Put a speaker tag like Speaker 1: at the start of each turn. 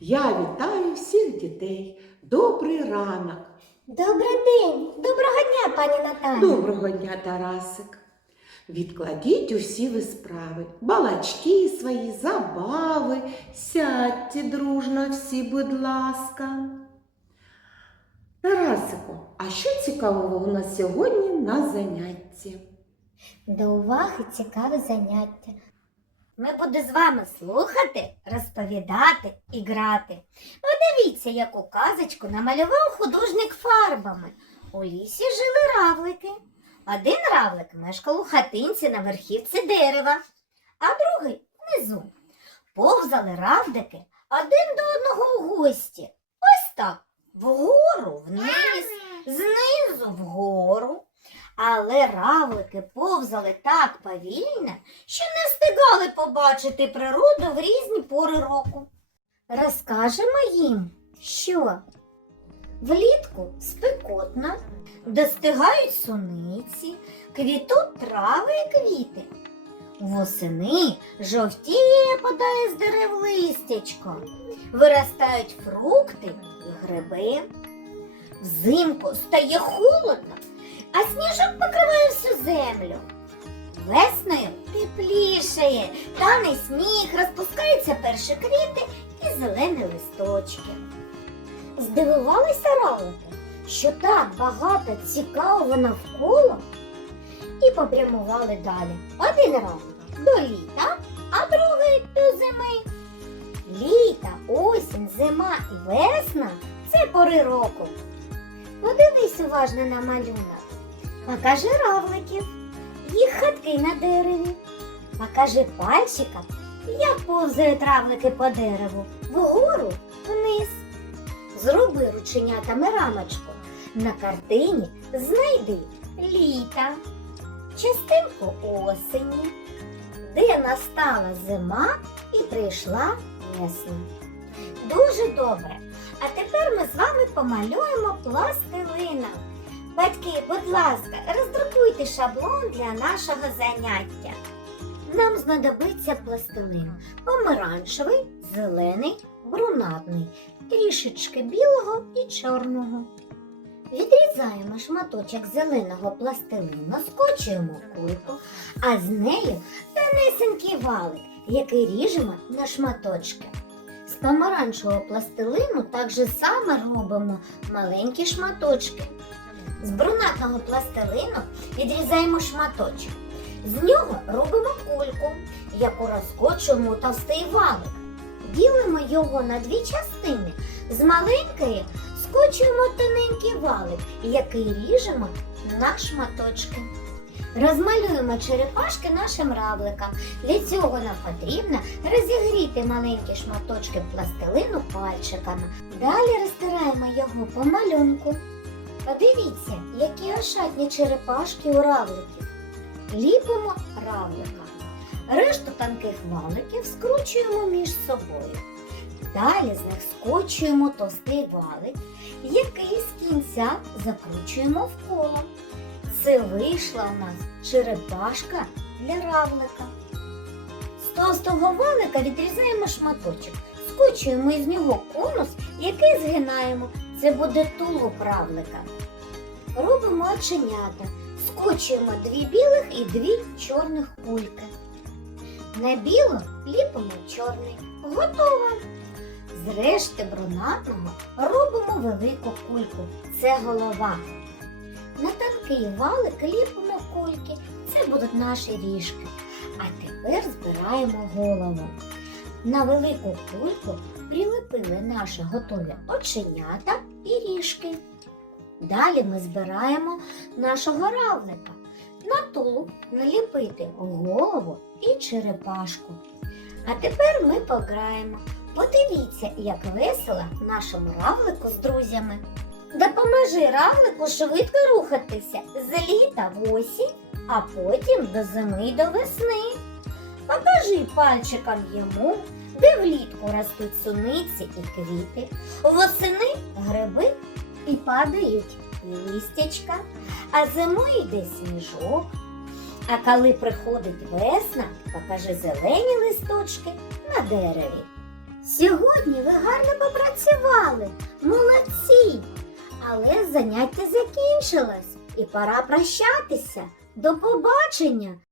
Speaker 1: Я вітаю всіх дітей. Добрий ранок.
Speaker 2: Добрий день, доброго дня, пані Наталі.
Speaker 1: Доброго дня, Тарасик. Відкладіть усі ви справи, балачки свої, забави, сядьте дружно всі, будь ласка. Тарасику, а що цікавого у нас сьогодні на занятті?
Speaker 2: До уваги цікаве заняття. Ми будемо з вами слухати, розповідати і грати. Подивіться, яку казочку намалював художник фарбами. У лісі жили равлики. Один равлик мешкав у хатинці на верхівці дерева, а другий внизу. Повзали равлики один до одного у гості. Ось так. Вгору, вниз, знизу вгору. Але равлики повзали так повільно, що не встигали побачити природу в різні пори року. Розкажемо їм, що влітку спекотно, достигають суниці, квітуть трави і квіти. Восени жовтіє подає з дерев листячко, виростають фрукти і гриби. Взимку стає холодно, а сніжок покриває всю землю. Весною теплішає, тане сніг, розпускаються перші квіти і зелені листочки. Здивувалися равлики, що так багато цікавого навколо, і попрямували далі. Один равлик до літа, а другий до зими. Літа, осінь, зима і весна це пори року. Подивись уважно на малюнок. Покажи равликів, їх хатки на дереві. Покажи пальчиком, як повзають равлики по дереву, вгору, вниз. Зроби рученятами рамочку. На картині знайди літа, частинку осені, де настала зима і прийшла весна. Дуже добре. А тепер ми з вами помалюємо пластилина. Батьки, будь ласка, роздрукуйте шаблон для нашого заняття. Нам знадобиться пластилин помаранчевий, зелений, брунатний, трішечки білого і чорного. Відрізаємо шматочок зеленого пластилину, скочуємо кульку, а з нею тонесенький валик, який ріжемо на шматочки. З помаранчевого пластилину так же саме робимо маленькі шматочки. З брунатного пластилину відрізаємо шматочок. З нього робимо кульку, яку розкочуємо у товстий валик. Ділимо його на дві частини. З маленької скочуємо тоненький валик, який ріжемо на шматочки. Розмалюємо черепашки нашим равликам. Для цього нам потрібно розігріти маленькі шматочки пластилину пальчиками. Далі розтираємо його по малюнку. Подивіться, які ошатні черепашки у равликів. Ліпимо равлика. Решту тонких валиків скручуємо між собою. Далі з них скочуємо товстий валик, який з кінця закручуємо в коло. Це вийшла у нас черепашка для равлика. З товстого валика відрізаємо шматочок, скочуємо із нього конус, який згинаємо. Це буде тулуб равлика. Робимо оченята, скочуємо дві білих і дві чорних кульки. На білу ліпимо чорний. Готово. З решти брунатного робимо велику кульку. Це голова. На тонкий валик ліпимо кульки. Це будуть наші ріжки. А тепер збираємо голову. На велику кульку прилепили наші готові оченята і ріжки. Далі ми збираємо нашого равлика. На тулуб наліпити голову і черепашку. А тепер ми пограємо. Подивіться, як весело нашому равлику з друзями. Допоможи равлику швидко рухатися з літа в осінь, а потім до зими й до весни. Покажи пальчиком йому, де влітку ростуть суниці і квіти, восени гриби і падають листячка, а зимою йде сніжок. А коли приходить весна, покажи зелені листочки на дереві. Сьогодні ви гарно попрацювали. Молодці! Але заняття закінчилось і пора прощатися. До побачення!